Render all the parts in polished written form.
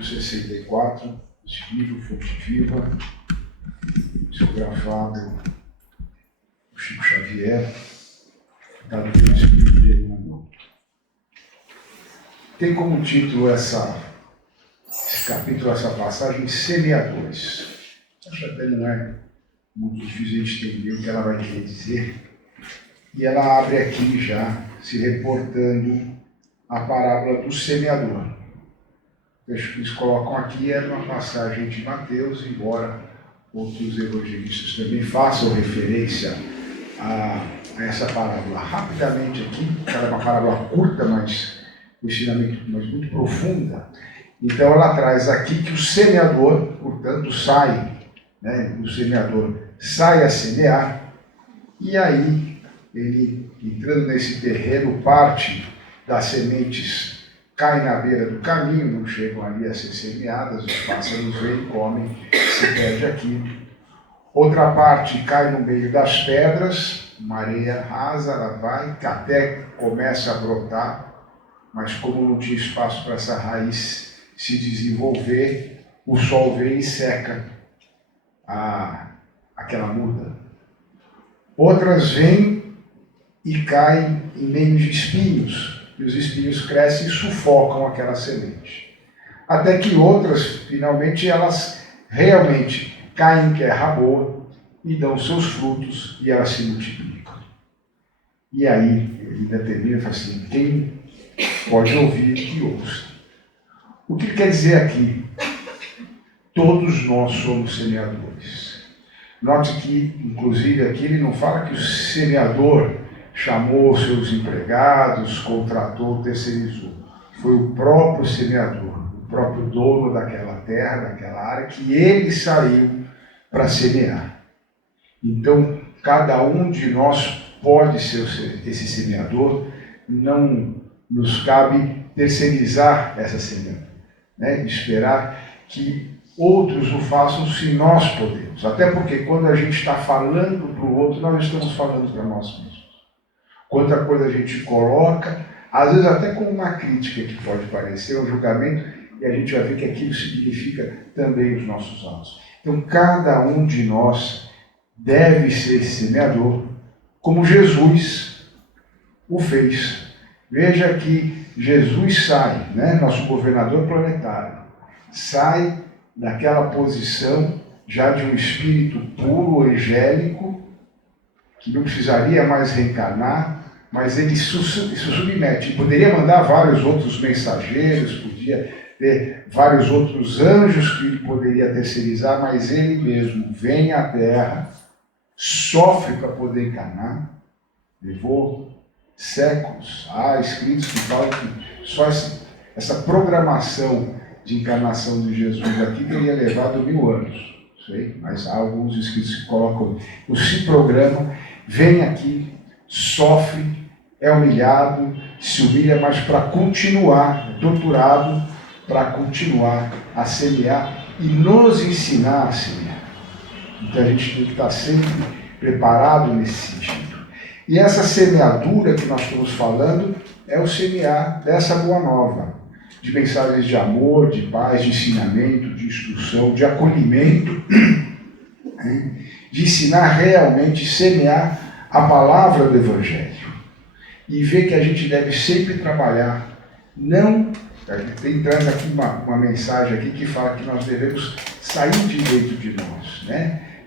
capítulo 64, desse livro Fonte Viva, psicografado por Chico Xavier, dado pelo Espírito de Emmanuel. Tem como título esse capítulo, essa passagem, Semeadores. Acho que até não é muito difícil a gente entender o que ela vai querer dizer. E ela abre aqui já, se reportando a parábola do semeador. O que eles colocam aqui é uma passagem de Mateus, embora outros evangelistas também façam referência a essa parábola. Rapidamente aqui, ela é uma parábola curta, mas o ensinamento muito profunda. Então ela traz aqui que o semeador, portanto, sai, o semeador sai a semear, e aí ele, entrando nesse terreno, parte das sementes cai na beira do caminho, não chegam ali a ser semeadas, os pássaros vêm, comem, se perde aqui. Outra parte cai no meio das pedras, uma areia rasa, ela vai, que até começa a brotar, mas como não tinha espaço para essa raiz se desenvolver, o sol vem e seca aquela muda. Outras vêm e caem em meio de espinhos, e os espinhos crescem e sufocam aquela semente. Até que outras, finalmente, elas realmente caem em terra boa e dão seus frutos e elas se multiplicam. E aí ele determina e fala assim: quem pode ouvir, que ouça. O que quer dizer aqui? Todos nós somos semeadores. Note que, inclusive, aqui ele não fala que o semeador chamou seus empregados, contratou, terceirizou. Foi o próprio semeador, o próprio dono daquela terra, daquela área, que ele saiu para semear. Então, cada um de nós pode ser esse semeador, não nos cabe terceirizar essa semeadura, esperar que outros o façam se nós podemos. Até porque quando a gente está falando para o outro, nós estamos falando para nós mesmos. Quanta coisa a gente coloca, às vezes até com uma crítica que pode parecer, um julgamento, e a gente vai ver que aquilo significa também os nossos atos. Então, cada um de nós deve ser semeador, como Jesus o fez. Veja que Jesus sai, nosso governador planetário, sai daquela posição já de um espírito puro, angélico, que não precisaria mais reencarnar, mas ele se submete. Poderia mandar vários outros mensageiros, podia ter vários outros anjos que ele poderia terceirizar, mas ele mesmo vem à Terra, sofre para poder encarnar, levou séculos. Há escritos que falam que só essa programação de encarnação de Jesus aqui teria levado 1000 anos. Sei, mas há alguns escritos que colocam, se programa, vem aqui, sofre, é humilhado, se humilha, mas para continuar, torturado, para continuar a semear e nos ensinar a semear. Então a gente tem que estar sempre preparado nesse sentido. E essa semeadura que nós estamos falando é o semear dessa boa nova, de mensagens de amor, de paz, de ensinamento, de instrução, de acolhimento, de ensinar realmente, semear a palavra do Evangelho. E ver que a gente deve sempre trabalhar, traz aqui uma mensagem aqui que fala que nós devemos sair de dentro de nós,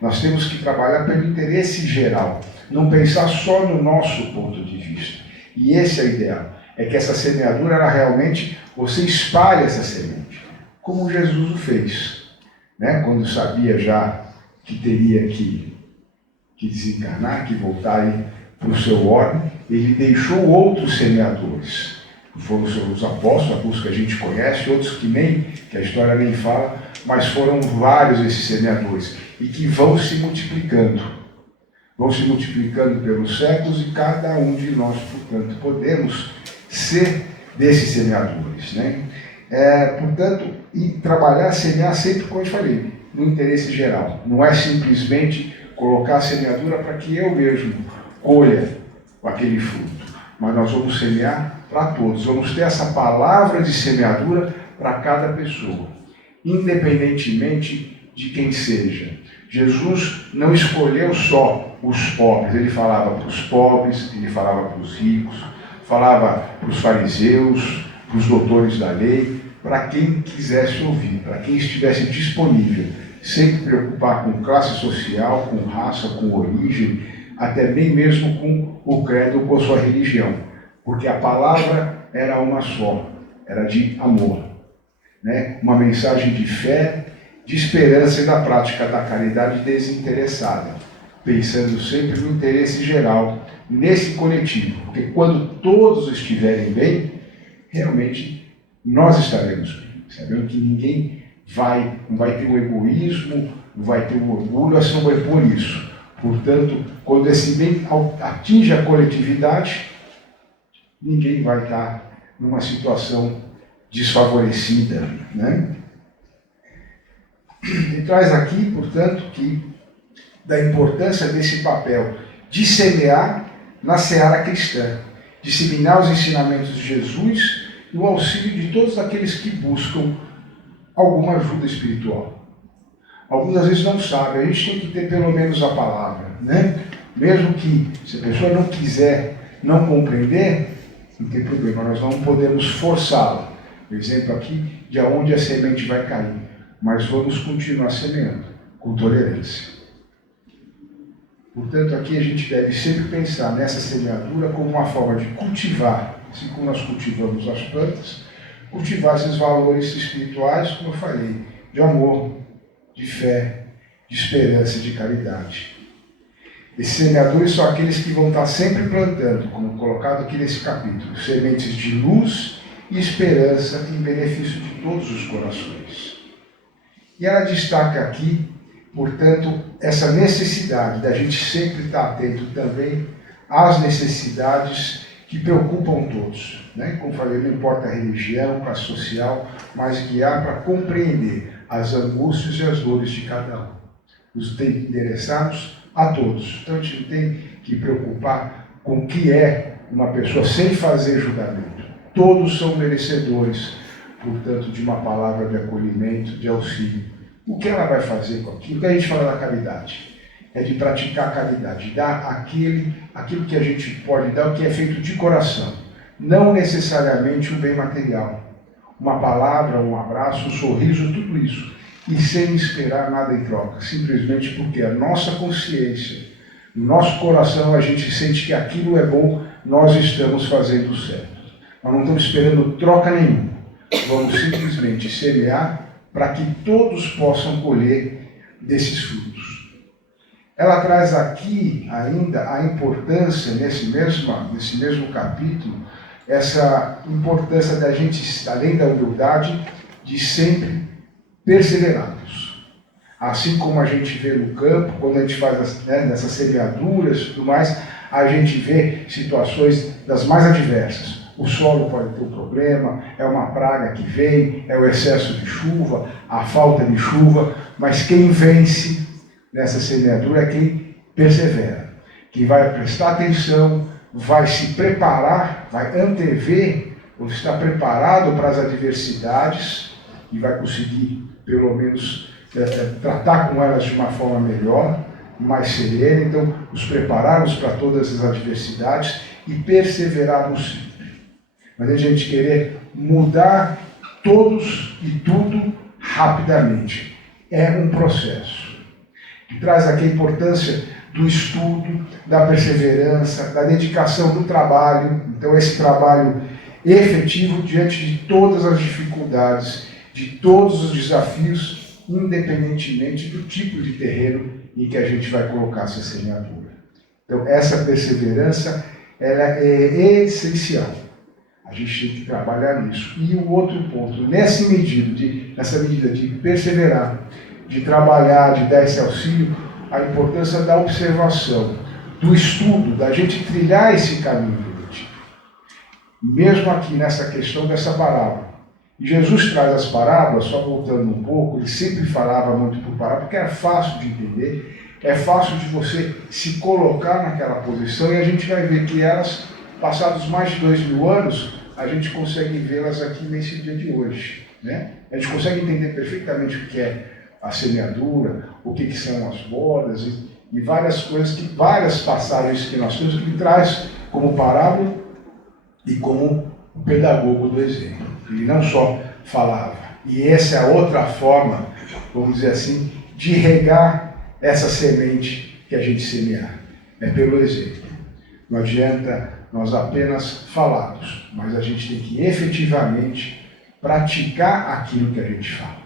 Nós temos que trabalhar pelo interesse geral, não pensar só no nosso ponto de vista. E esse é o ideal, é que essa semeadura, ela realmente, você espalhe essa semente, como Jesus o fez, quando sabia já que teria que desencarnar, que voltar aí para o seu ordem, ele deixou outros semeadores. Foram os apóstolos, alguns que a gente conhece, outros que a história nem fala, mas foram vários esses semeadores, e que vão se multiplicando pelos séculos, e cada um de nós, portanto, podemos ser desses semeadores. Portanto, e trabalhar, semear sempre, como eu falei, no interesse geral. Não é simplesmente colocar a semeadura para que eu mesmo colha aquele fruto, mas nós vamos semear para todos. Vamos ter essa palavra de semeadura para cada pessoa. independentemente de quem seja. Jesus não escolheu só os pobres, ele falava para os pobres, ele falava para os ricos, falava para os fariseus, para os doutores da lei, para quem quisesse ouvir, para quem estivesse disponível, sem se preocupar com classe social, com raça, com origem, até nem mesmo com o credo ou com a sua religião, porque a palavra era uma só, era de amor, né? Uma mensagem de fé, de esperança e da prática da caridade desinteressada, pensando sempre no interesse geral, nesse coletivo, porque quando todos estiverem bem, realmente nós estaremos bem, sabendo que ninguém não vai ter o egoísmo, não vai ter o orgulho a sobrepor isso. Portanto, quando esse bem atinge a coletividade, ninguém vai estar numa situação desfavorecida, né? Ele traz aqui, portanto, da importância desse papel de semear na seara cristã, disseminar os ensinamentos de Jesus e o auxílio de todos aqueles que buscam alguma ajuda espiritual. Alguns às vezes não sabem, a gente tem que ter pelo menos a palavra, né? Mesmo que se a pessoa não quiser, não compreender, não tem problema, nós não podemos forçá-la. O exemplo aqui de onde a semente vai cair, mas vamos continuar semeando com tolerância. Portanto, aqui a gente deve sempre pensar nessa semeadura como uma forma de cultivar, assim como nós cultivamos as plantas, cultivar esses valores espirituais, como eu falei, de amor, de fé, de esperança e de caridade. Esses semeadores são aqueles que vão estar sempre plantando, como colocado aqui nesse capítulo, sementes de luz e esperança em benefício de todos os corações. E ela destaca aqui, portanto, essa necessidade da gente sempre estar atento também às necessidades que preocupam todos, né? Como falei, não importa a religião, classe social, mas guiar para compreender as angústias e as dores de cada um. Os endereçados a todos. Então a gente não tem que preocupar com o que é uma pessoa sem fazer julgamento. Todos são merecedores, portanto, de uma palavra de acolhimento, de auxílio. O que ela vai fazer com aquilo? O que a gente fala da caridade? É de praticar a caridade, de dar aquilo que a gente pode dar, o que é feito de coração. Não necessariamente um bem material. Uma palavra, um abraço, um sorriso, tudo isso. E sem esperar nada em troca. Simplesmente porque a nossa consciência, no nosso coração, a gente sente que aquilo é bom, nós estamos fazendo certo. Nós não estamos esperando troca nenhuma. Vamos simplesmente semear para que todos possam colher desses frutos. Ela traz aqui ainda a importância, nesse mesmo capítulo, essa importância da gente, além da humildade, de sempre perseverarmos. Assim como a gente vê no campo, quando a gente faz nessas semeaduras e tudo mais, a gente vê situações das mais adversas. O solo pode ter um problema, é uma praga que vem, é o excesso de chuva, a falta de chuva, mas quem vence nessa semeadura é quem persevera, quem vai prestar atenção, vai se preparar, vai antever, ou está preparado para as adversidades e vai conseguir, pelo menos, tratar com elas de uma forma melhor, mais serena. Então, nos prepararmos para todas as adversidades e perseverarmos sempre. Mas a gente querer mudar todos e tudo rapidamente. É um processo. Que traz aqui a importância do estudo, da perseverança, da dedicação do trabalho. Então, esse trabalho efetivo diante de todas as dificuldades, de todos os desafios, independentemente do tipo de terreno em que a gente vai colocar essa semeadura. Então, essa perseverança ela é essencial. A gente tem que trabalhar nisso. E o outro ponto, nessa medida de perseverar, de trabalhar, de dar esse auxílio, a importância da observação, do estudo, da gente trilhar esse caminho evolutivo. Mesmo aqui nessa questão dessa parábola. E Jesus traz as parábolas, só voltando um pouco, ele sempre falava muito por parábola, porque é fácil de entender, é fácil de você se colocar naquela posição, e a gente vai ver que elas, passados mais de 2000 anos, a gente consegue vê-las aqui nesse dia de hoje. né? A gente consegue entender perfeitamente o que é a semeadura, o que são as bodas e várias coisas, várias passagens que nós temos que traz como parábola e como o pedagogo do exemplo. Ele não só falava. E essa é a outra forma, vamos dizer assim, de regar essa semente que a gente semear. É pelo exemplo. Não adianta nós apenas falarmos, mas a gente tem que efetivamente praticar aquilo que a gente fala.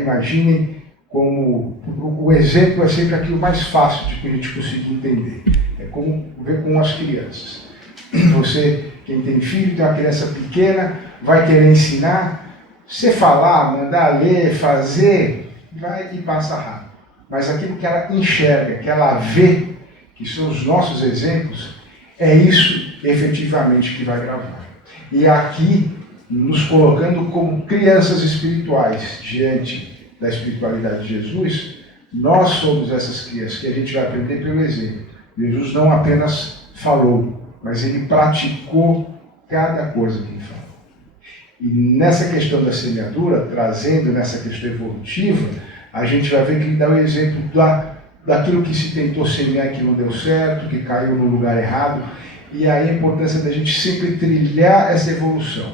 Imaginem como o exemplo é sempre aquilo mais fácil de que a gente conseguir entender. É como ver com as crianças. Você, quem tem filho, tem uma criança pequena, vai querer ensinar, você falar, mandar ler, fazer, vai e passa rápido. Mas aquilo que ela enxerga, que ela vê, que são os nossos exemplos, é isso efetivamente que vai gravar. E aqui, nos colocando como crianças espirituais diante da espiritualidade de Jesus, nós somos essas crianças que a gente vai aprender pelo exemplo. Jesus não apenas falou, mas ele praticou cada coisa que ele falou. E nessa questão da semeadura, trazendo nessa questão evolutiva, a gente vai ver que ele dá o exemplo daquilo que se tentou semear e que não deu certo, que caiu no lugar errado, e aí a importância da gente sempre trilhar essa evolução,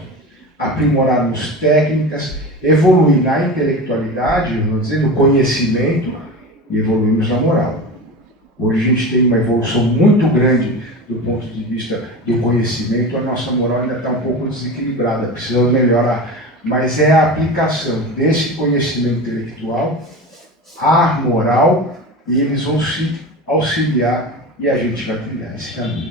aprimorarmos técnicas, evoluir na intelectualidade, vamos dizer, no conhecimento, e evoluirmos na moral. Hoje a gente tem uma evolução muito grande do ponto de vista do conhecimento, a nossa moral ainda está um pouco desequilibrada, precisamos melhorar. Mas é a aplicação desse conhecimento intelectual à moral, e eles vão se auxiliar e a gente vai trilhar esse caminho.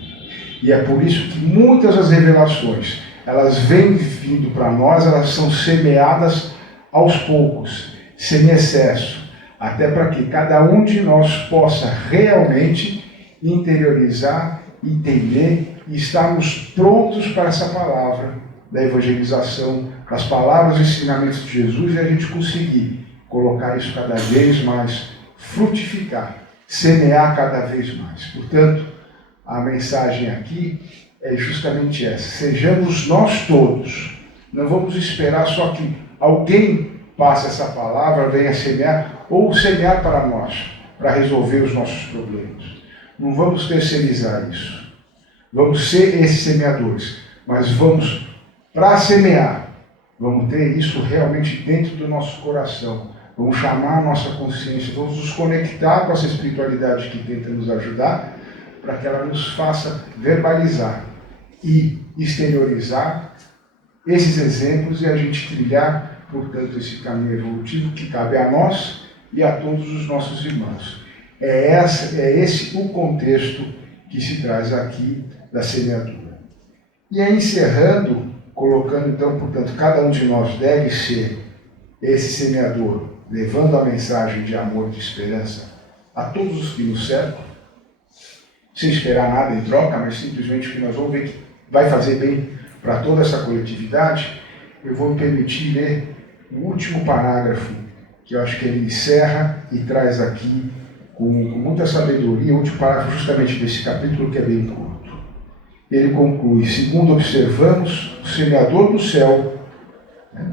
E é por isso que muitas das revelações, elas vêm vindo para nós, elas são semeadas aos poucos, sem excesso, até para que cada um de nós possa realmente interiorizar, entender e estarmos prontos para essa palavra da evangelização, das palavras e ensinamentos de Jesus, e a gente conseguir colocar isso cada vez mais, frutificar, semear cada vez mais. Portanto, a mensagem aqui é justamente essa: sejamos nós todos, não vamos esperar só que alguém passe essa palavra, venha semear, ou semear para nós, para resolver os nossos problemas. Não vamos terceirizar isso. Vamos ser esses semeadores, mas vamos, para semear, vamos ter isso realmente dentro do nosso coração. Vamos chamar a nossa consciência, vamos nos conectar com essa espiritualidade que tenta nos ajudar, para que ela nos faça verbalizar e exteriorizar esses exemplos e a gente trilhar, portanto, esse caminho evolutivo que cabe a nós e a todos os nossos irmãos. É esse o contexto que se traz aqui da semeadura. E aí, encerrando, colocando então, portanto, cada um de nós deve ser esse semeador, levando a mensagem de amor e de esperança a todos os que nos cercam, sem esperar nada em troca, mas simplesmente que nós vamos ver que vai fazer bem para toda essa coletividade. Eu vou me permitir ler o último parágrafo, que eu acho que ele encerra e traz aqui com muita sabedoria, o último parágrafo justamente desse capítulo, que é bem curto. Ele conclui: segundo observamos, o semeador do céu,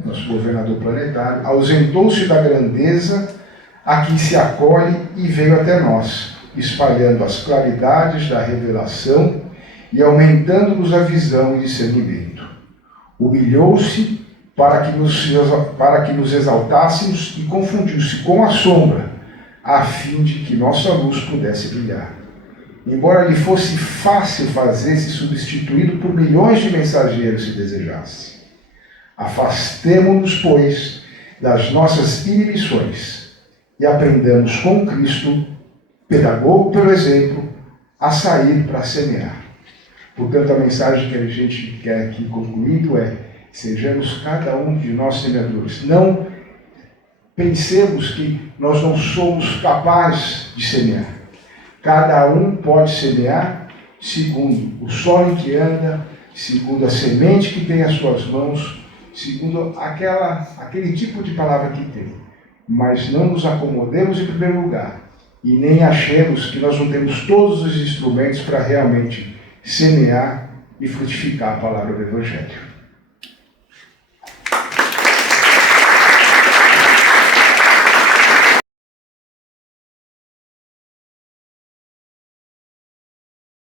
nosso governador planetário, ausentou-se da grandeza a que se acolhe e veio até nós, espalhando as claridades da revelação e aumentando-nos a visão e discernimento. Humilhou-se para que nos exaltássemos e confundiu-se com a sombra, a fim de que nossa luz pudesse brilhar. Embora lhe fosse fácil fazer-se substituído por milhões de mensageiros se desejasse. Afastemo-nos, pois, das nossas inibições e aprendamos com Cristo, pedagogo pelo exemplo, a sair para semear. Portanto, a mensagem que a gente quer aqui concluindo é: sejamos cada um de nós semeadores. Não pensemos que nós não somos capazes de semear. Cada um pode semear segundo o solo em que anda, segundo a semente que tem às suas mãos, segundo aquele tipo de palavra que tem. Mas não nos acomodemos em primeiro lugar e nem achemos que nós não temos todos os instrumentos para realmente semear e frutificar a palavra do Evangelho.